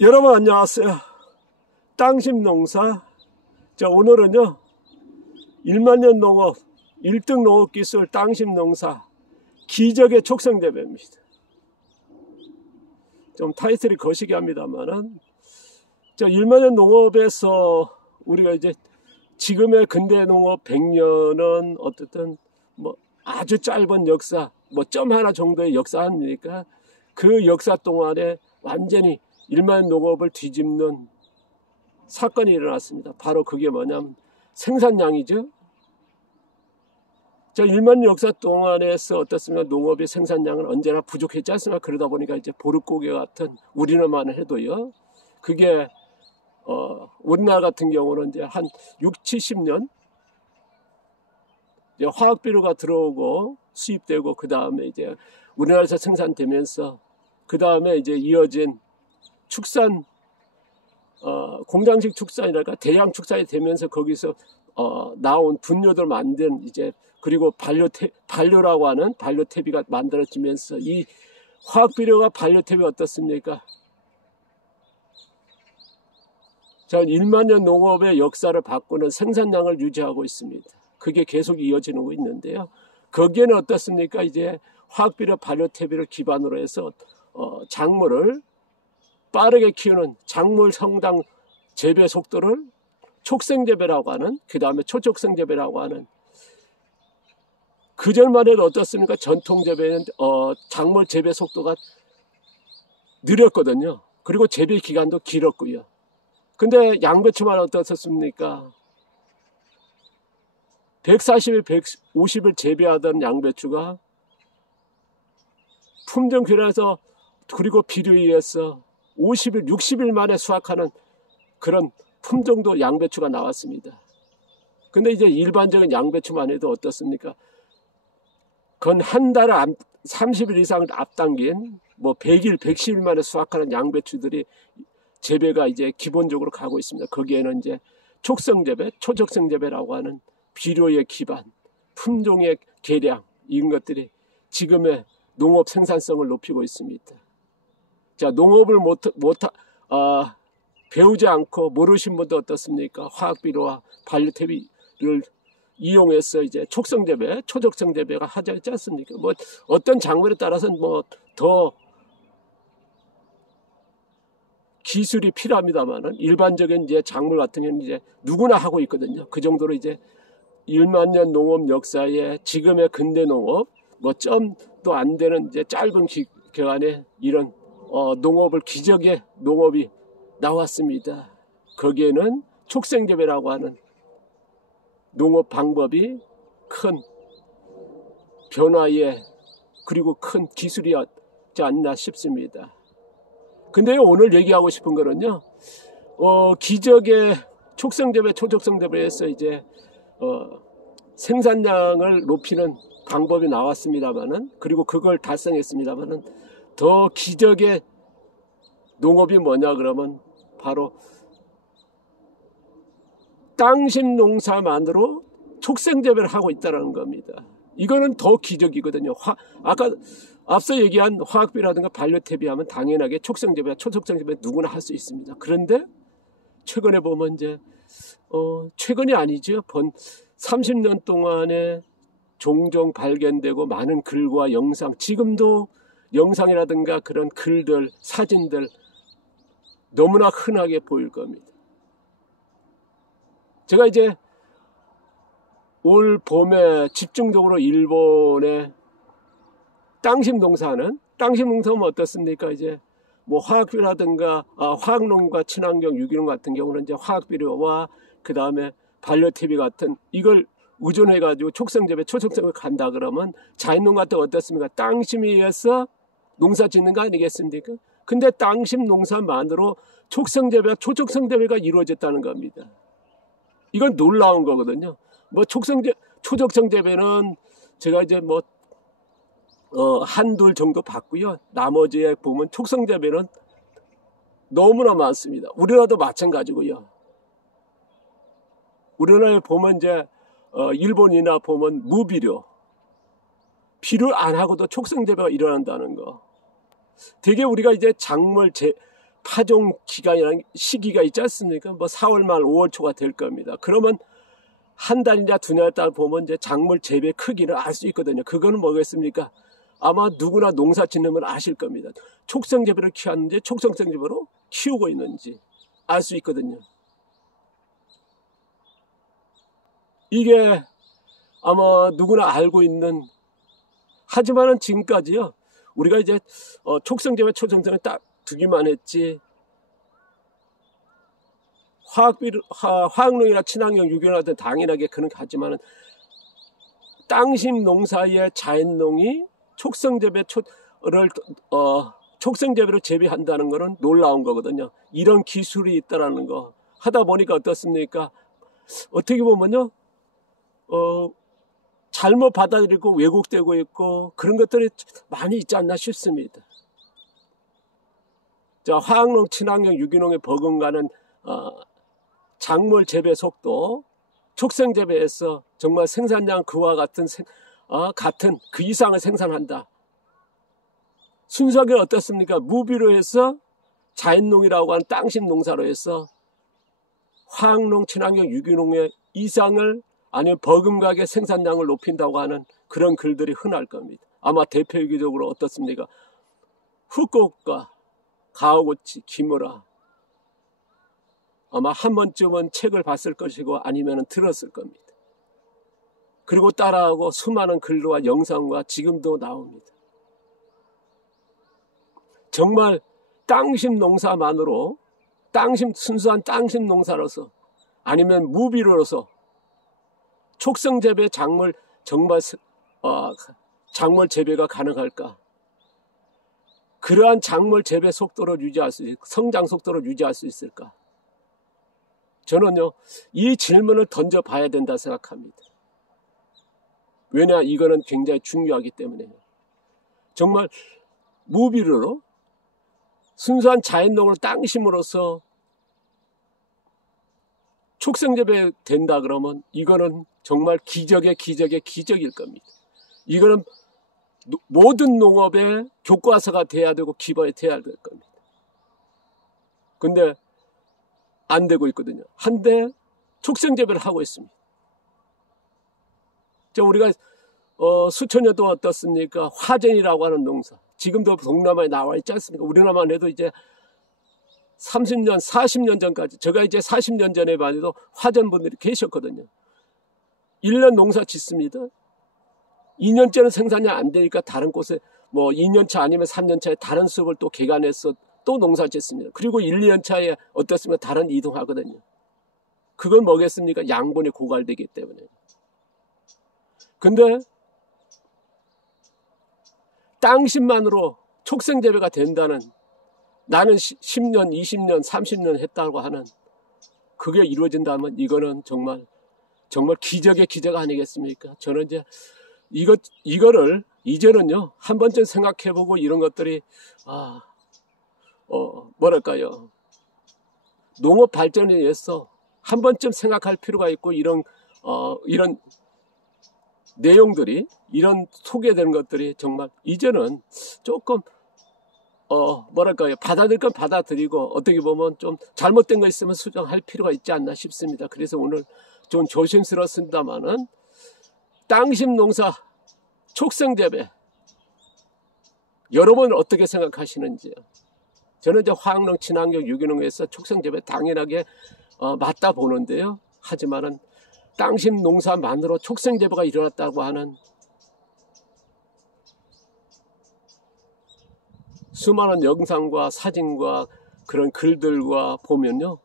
여러분 안녕하세요. 땅심농사. 자, 오늘은요 1만년 농업 1등 농업기술 땅심농사 기적의 촉성재배입니다. 좀 타이틀이 거시기 합니다만은, 자, 1만년 농업에서 우리가 이제 지금의 근대 농업 100년은 어쨌든 뭐 아주 짧은 역사, 뭐 점 하나 정도의 역사 아닙니까? 그 역사 동안에 완전히 1만 농업을 뒤집는 사건이 일어났습니다. 바로 그게 뭐냐면 생산량이죠. 자, 1만 역사 동안에서 어떻습니까? 농업의 생산량은 언제나 부족했지 않습니까? 그러다 보니까 이제 보릿고개 같은 우리나라만 해도요. 그게 우리나라 같은 경우는 이제 한 6, 70년 이제 화학비료가 들어오고 수입되고 그 다음에 이제 우리나라에서 생산되면서 그 다음에 이제 이어진 축산, 공장식 축산이랄까 대량 축산이 되면서 거기서 나온 분뇨들 만든 이제 그리고 반료라고 하는 반료태비가 만들어지면서 이 화학비료가 반료태비 어떻습니까? 자, 1만년 농업의 역사를 바꾸는 생산량을 유지하고 있습니다. 그게 계속 이어지고 있는데요. 거기에는 어떻습니까? 이제 화학비료 반료태비를 기반으로 해서 작물을 빠르게 키우는 작물 성장 재배 속도를 촉생재배라고 하는, 그 다음에 초촉생재배라고 하는, 그전만 해도 어떻습니까? 전통재배는 작물 재배 속도가 느렸거든요. 그리고 재배 기간도 길었고요. 근데 양배추만 어떻습니까? 140일, 150일 재배하던 양배추가 품종 교란에서 그리고 비료에 의해서 50일, 60일 만에 수확하는 그런 품종도 양배추가 나왔습니다. 근데 이제 일반적인 양배추만 해도 어떻습니까? 건 한 달 30일 이상을 앞당긴 뭐 100일, 110일 만에 수확하는 양배추들이 재배가 이제 기본적으로 가고 있습니다. 거기에는 이제 촉성재배, 초촉성재배라고 하는 비료의 기반, 품종의 개량, 이런 것들이 지금의 농업 생산성을 높이고 있습니다. 자, 농업을 배우지 않고 모르신 분도 어떻습니까? 화학비료와 반료태비를 이용해서 이제 촉성재배, 초촉성재배가 하지 않습니까? 뭐 어떤 작물에 따라서는 뭐 더 기술이 필요합니다만은 일반적인 이제 작물 같은 경우는 이제 누구나 하고 있거든요. 그 정도로 이제 1만 년 농업 역사에 지금의 근대 농업, 뭐 점도 안 되는 이제 짧은 기간에 이런 농업을 기적의 농업이 나왔습니다. 거기에는 촉생재배라고 하는 농업 방법이 큰 변화에 그리고 큰 기술이었지 않나 싶습니다. 근데 오늘 얘기하고 싶은 거는요, 기적의 촉성재배, 초촉성재배에서 이제 생산량을 높이는 방법이 나왔습니다만은, 그리고 그걸 달성했습니다만은, 더 기적의 농업이 뭐냐 그러면 바로 땅심 농사만으로 촉생재배를 하고 있다는 겁니다. 이거는 더 기적이거든요. 아까 앞서 얘기한 화학비라든가 반료태비하면 당연하게 촉생재배, 초촉생재배 누구나 할 수 있습니다. 그런데 최근에 보면 이제 최근이 아니죠. 30년 동안에 종종 발견되고 많은 글과 영상, 지금도 영상이라든가 그런 글들, 사진들 너무나 흔하게 보일 겁니다. 제가 이제 올 봄에 집중적으로 일본의 땅심 농사는, 땅심 농사는 어떻습니까? 이제 뭐 화학비료라든가 화학농과 친환경 유기농 같은 경우는 이제 화학비료와 그 다음에 반료태비 같은 이걸 의존해가지고 촉성재배, 초촉성재배 간다 그러면 자연농 같은 거 어떻습니까? 땅심에 의해서 농사 짓는 거 아니겠습니까? 근데 땅심 농사만으로 촉성재배와 초촉성재배가 이루어졌다는 겁니다. 이건 놀라운 거거든요. 뭐 초촉성재배는 제가 이제 뭐 한둘 정도 봤고요. 나머지에 보면 촉성재배는 너무나 많습니다. 우리나라도 마찬가지고요. 우리나라에 보면 이제 일본이나 보면 무비료, 비료 안 하고도 촉성재배가 일어난다는 거. 되게 우리가 이제 작물 파종 기간이라는 시기가 있지 않습니까? 뭐 4월 말 5월 초가 될 겁니다. 그러면 한 달이나 두 달 따라 보면 이제 작물 재배 크기를 알 수 있거든요. 그거는 뭐겠습니까? 아마 누구나 농사 짓는 아실 겁니다. 촉성 재배를 키웠는지 촉성성 재배로 키우고 있는지 알 수 있거든요. 이게 아마 누구나 알고 있는, 하지만은 지금까지요, 우리가 이제 촉성 재배 초정성을 딱 두기만 했지, 화학농이나 친환경 유기농 같은 당연하게 그런 하지만은 땅심 농사의 자연농이 촉성 재배를 촉성 재배로 재배한다는 것은 놀라운 거거든요. 이런 기술이 있다라는 거 하다 보니까 어떻습니까? 어떻게 보면요, 잘못 받아들이고 왜곡되고 있고 그런 것들이 많이 있지 않나 싶습니다. 자, 화학농, 친환경, 유기농에 버금가는 작물 재배 속도, 촉성 재배에서 정말 생산량 그와 같은 그 이상을 생산한다. 순수하게 어떻습니까? 무비로 해서 자연농이라고 하는 땅심 농사로 해서 화학농, 친환경, 유기농의 이상을, 아니면 버금가게 생산량을 높인다고 하는 그런 글들이 흔할 겁니다. 아마 대표적으로 어떻습니까? 후쿠오카, 가오구치, 기무라, 아마 한 번쯤은 책을 봤을 것이고 아니면 들었을 겁니다. 그리고 따라하고 수많은 글과 영상과 지금도 나옵니다. 정말 땅심 농사만으로, 순수한 땅심 농사로서 아니면 무비로서 촉성 재배 작물, 정말 작물 재배가 가능할까? 그러한 작물 재배 속도를 유지할 수 있을까? 성장 속도를 유지할 수 있을까? 저는요, 이 질문을 던져봐야 된다 생각합니다. 왜냐, 이거는 굉장히 중요하기 때문에요. 정말 무비료로 순수한 자연농을 땅심으로써 촉성재배 된다 그러면 이거는 정말 기적일 겁니다. 이거는 모든 농업의 교과서가 돼야 되고 기반이 돼야 될 겁니다. 근데 안 되고 있거든요. 한데 촉성재배를 하고 있습니다. 우리가 수천 년 동안 어떻습니까? 화전이라고 하는 농사. 지금도 동남아에 나와 있지 않습니까? 우리나라만 해도 이제 30년, 40년 전까지, 제가 이제 40년 전에만 해도 화전분들이 계셨거든요. 1년 농사 짓습니다. 2년째는 생산이 안 되니까 다른 곳에 2년차 아니면 3년차에 다른 수업을 또 개간해서 또 농사 짓습니다. 그리고 1, 2년차에 어떻습니까? 다른 이동하거든요. 그건 뭐겠습니까? 양분이 고갈되기 때문에. 근데 땅심만으로 촉성재배가 된다는, 나는 10년, 20년, 30년 했다고 하는, 그게 이루어진다면 이거는 정말 기적의 기적 아니겠습니까? 저는 이제 이거를 이제는요, 한 번쯤 생각해보고 이런 것들이, 뭐랄까요. 농업 발전에 의해서 한 번쯤 생각할 필요가 있고, 이런 내용들이, 이런 소개되는 것들이 정말 이제는 조금 뭐랄까요, 받아들일 건 받아들이고 어떻게 보면 좀 잘못된 거 있으면 수정할 필요가 있지 않나 싶습니다. 그래서 오늘 좀 조심스럽습니다만은 땅심 농사 촉성재배 여러분 어떻게 생각하시는지요? 저는 이제 화학농, 친환경, 유기농에서 촉성재배 당연하게 맞다 보는데요. 하지만은 땅심 농사만으로 촉성재배가 일어났다고 하는 수많은 영상과 사진과 그런 글들과 보면요,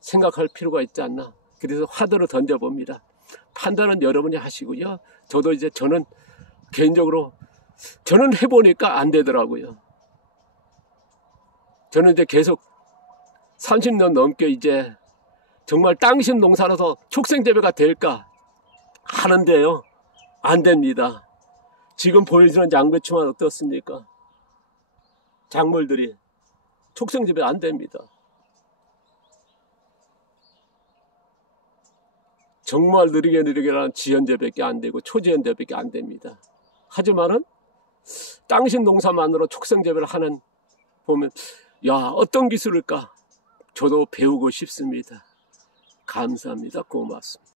생각할 필요가 있지 않나. 그래서 화두를 던져봅니다. 판단은 여러분이 하시고요. 저는 개인적으로 저는 해보니까 안 되더라고요. 저는 이제 계속 30년 넘게 이제 정말 땅심 농사라서 촉성재배가 될까 하는데요, 안 됩니다. 지금 보여주는 양배추만 어떻습니까? 작물들이 촉성재배 안 됩니다. 정말 느리게라는 지연재배밖에 안 되고 초지연재배밖에 안 됩니다. 하지만은 땅신 농사만으로 촉성재배를 하는 보면 야 어떤 기술일까? 저도 배우고 싶습니다. 감사합니다. 고맙습니다.